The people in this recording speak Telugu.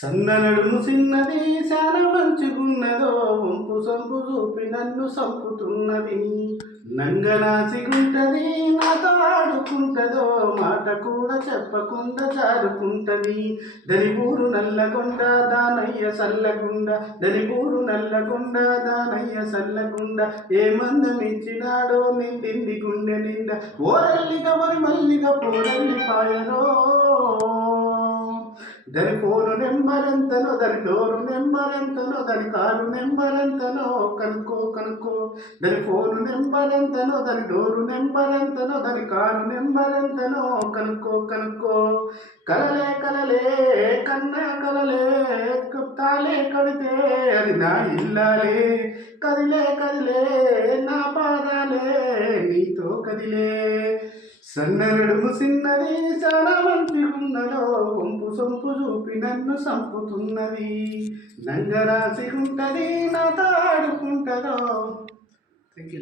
సన్న నడుము సిన్నది శాన మంచిగున్నదో వంపు సొంపు చూపి నన్ను సంపుతున్నది. నంగనాసిగుంటది నాతో ఆడుకుంటదో మాట కూడా చెప్పకుండా జారుకుంటది. దరిబూరు నల్లగొండ దానయ్య సల్లగుండ, దరిబూరు నల్లగొండ దానయ్య సల్లగుండ. ఏ మందమిచ్చినాడో నిండింది గుండె నిండా, ఓరల్లిగ వరి మల్లిగ పోరల్లి పాయరో. దాని ఫోను నెంబరెంతనో, దాని డోరు నెంబరెంతనో, దాని కారు నెంబరెంతనో కనుక్కో కనుక్కో. దాని ఫోను నెంబరెంతనో, దాని డోరు నెంబరెంతనో, దాని కారు నెంబరెంతనో కనుక్కో కనుక్కో. కలలే కలలే కన్నా కలలే తాలే కడితే అది నా ఇల్లాలే. కదిలే కదిలే నా పాదాలే నీతో కదిలే. సన్న నడుము సిన్నది చాలా మంచిగున్నదో వంపు సొంపు చూపి నన్ను సంపుతున్నది. నంగరాసి ఉంటది నాతో ఆడుకుంటదో. Thank you.